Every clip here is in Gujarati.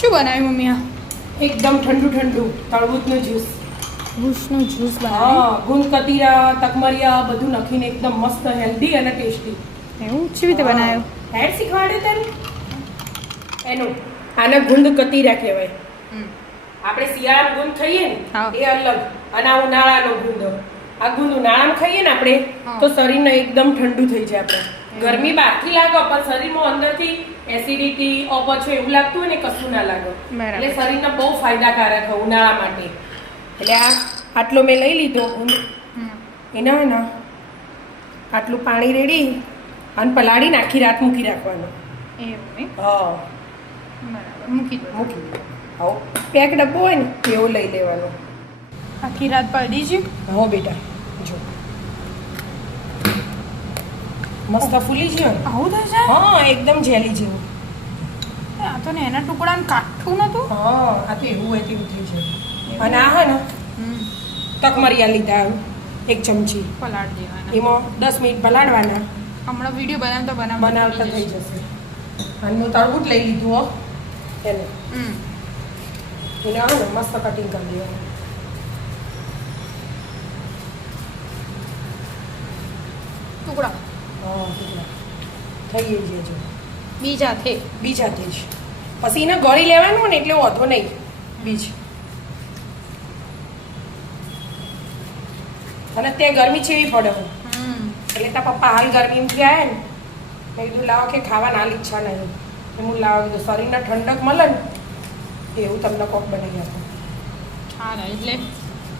શું બનાવ્યું મમ્મી? આ એકદમ ઠંડુ ઠંડુ તરબૂચનું જ્યુસ. તરબૂચનું જ્યુસ હા, ગુંદ કતીરા, તકમરિયા બધું નાખીને એકદમ મસ્ત હેલ્ધી અને ટેસ્ટી. એવું કેવી રીતે બનાવ્યું? હેડ શીખવાડે તને એનું. આને ગુંદ કતીરા કહેવાય. આપણે શિયાળામાં ગુંદ ખાઈએ ને હા. એ અલગ, અને આ ઉનાળાનો ગુંદ. આ ગુંદ ઉનાળામાં ખાઈએ ને આપણે હા. તો શરીરને એકદમ ઠંડુ થઈ જાય. આપણે ગરમી બહારથી લાગે પણ શરીરમાં અંદરથી એસિડિટી અપચો એવું લાગતું હોય ને કશું ના લાગે. બરાબર. એટલે શરીરને બહુ ફાયદાકારક છે ઉનાળા માટે. એટલે આટલો મેં લઈ લીધો ગુંદ. એના ના આટલું પાણી રેડી અને પલાળી આખી રાત મૂકી રાખવાનું. એવું હા, બરાબર, મૂકી દો. મૂકી દો. આવો પેક ડબ્બો હોય ને એવો લઈ લેવાનો. આખી રાત પડી છે. હો બેટા, જો મસ્ત ફૂલી છે. આવું થઈ જાય? હા, એકદમ જેલી જેવું. આ તો ને એના ટુકડાને કાઠું નતું. હા, આ તો એવું હોય તેવું થઈ જાય. અને આ હે ને તકમરિયા લીધા એક ચમચી, પલાળી દેવાના. એમાં 10 મિનિટ પલાળવાના. હમણાં વિડીયો બનાવતા બનાવતા થઈ જશે. અને હું તરબૂચ લઈ લીધું હો એને. એને આવે ને મસ્ત કટિંગ કરી દેવાનું. ટુકડા હા, થઈ ગઈ છે જો. બીજા થે બીજા તેજ પછી એને ગળી લેવાનું ને એટલે વધો નહીં બીજ. અને તે ગરમી ચેવી પડે એટલે તાર પપ્પા હાલ ગરમીમાંથી આવ્યા ને મેં કીધું લાવો કે ખાવાની હાલ ઈચ્છા નહીં. હું લાવો કીધું શરીરને ઠંડક મળે ને એવું તમને કોક બનાવી આપો. હા એટલે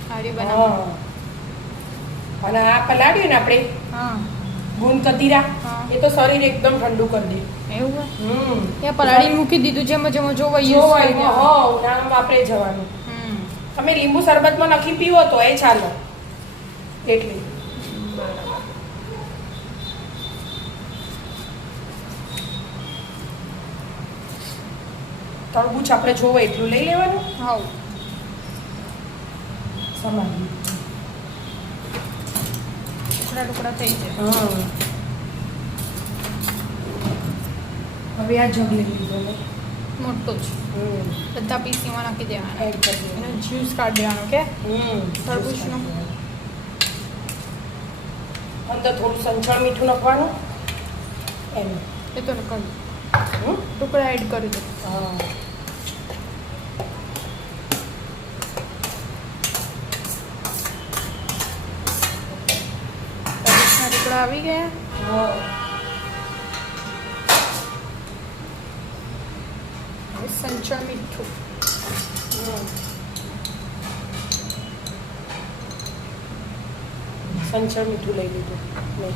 સારી બનાવો. હા, અને આ પલાળ્યું ને આપણે હા, ગુંદ કતીરા હા. એ તો શરીર એકદમ ઠંડુ કરી દે. એવું હોય? ત્યાં પલાળી મૂકી દીધું જેમ જેમ જોવા ઉનાળામાં વાપરે જવાનું. તમે લીંબુ શરબતમાં નાખી પીવો તો એ ચાલો. એટલે તરબૂચ આપણે જોવો એટલું લઈ લેવાનું. હા, સમાન. ટુકડા ટુકડા થઈ જાય. હા, હવે આ જગ લઈ લીધો મેં. મોટો જ બધા પીસીમાં નાખી દેવાના. એડ કરી દેવાનું. એનો જ્યુસ કાઢી દેવાનો કે તરબૂચનો. અંદર થોડું સંચળ મીઠું નાખવાનું એમ. એ તો કરી ટુકડા એડ કરી દો. હા, તરબૂચના ટુકડા આવી ગયા. હા. હવે સંચળ મીઠું. સંચળ મીઠું લઈ લીધું મેં.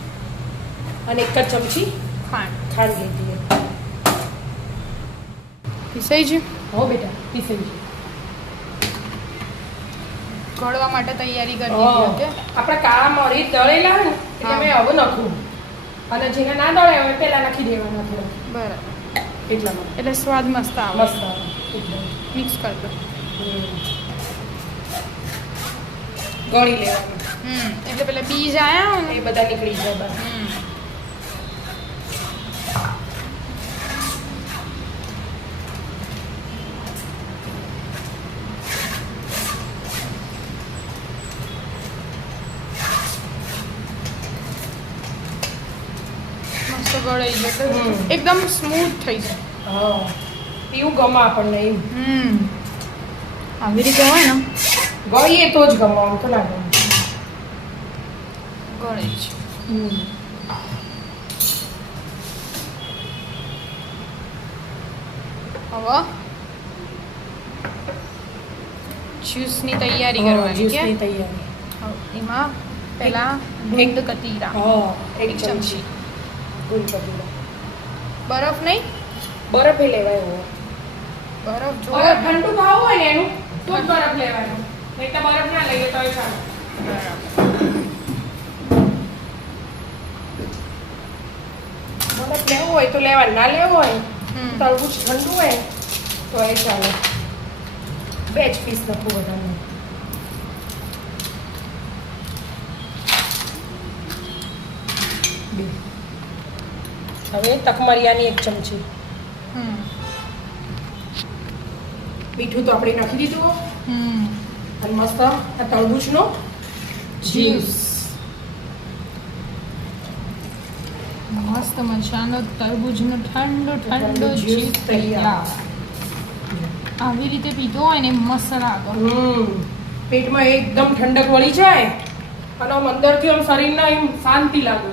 અને એક જ ચમચી ખાંડ ખાંડ લીધી. પીસાઈ છે. હો બેટા, પીસી ગઈ. ગળવા માટે તૈયારી કરી હા. દીધી ઓકે. આપણે કાળા મરી દળેલા હોય ને એટલે હા. મેં હવે નાખું. અને જેને ના દળે હવે પહેલા નાખી દેવાના થોડા. બરાબર, એટલામાં એટલે સ્વાદ મસ્ત આવે. મસ્ત આવે એકદમ. મિક્સ કરી દો. ગળી લેવાનું એટલે પેલા બીજ આયા ને એ બધા નીકળી જાય બહાર. મસ્ત ગળાઈ જાય એકદમ સ્મૂથ થઈ જાય. હા, પીવું ગમે આપણને એવું. આવી રીતે હોય ને ગળીએ તો જ ગમે, આમ તો ના ગમે. ગળાઈ છે. હવે જ્યુસની તૈયારી કરવાની જ્યુસની કે તૈયારી. એમાં પહેલા ગુંદ કતીરા હા, એક એક ચમચી ચમચી. ગુંદ કતીરા. બરફ નહીં, બરફ એ લેવાય એવો. બરફ જો બરફ ઠંડુ ખાવું હોય ને એનું તો જ બરફ લેવાનો. નહીં તો બરફ ના લઈએ તો ચાલે. બરફ લેવું હોય તો લેવાનું, ના લેવું હોય તરબૂચ ઠંડુ હોય તો એ ચાલે. 2 જ પીસ નાખું બધાને. હવે તકમરિયાની 1 ચમચી. મીઠું તો આપણે નાખી દીધું હમ અને મસ્ત આ તરબૂચનો જ્યુસ. મસ્ત મજાનો તરબૂચનો ઠંડો ઠંડો જ્યુસ જ્યુસ તૈયાર. આવી રીતે પીધો હોય ને મસ્ત લાગે. પેટમાં એકદમ ઠંડક વળી જાય અને આમ અંદરથી આમ શરીરને એમ શાંતિ લાગે.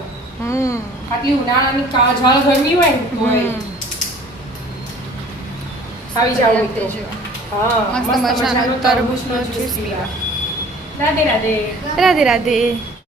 આટલી ઉનાળાની કાળઝાળ ગરમી હોય ને તોય આવી જાવ મિત્રો. હા મસ્ત મજાનો તરબૂચનો જ્યુસ પીવા. રાધે રાધે. રાધે રાધે.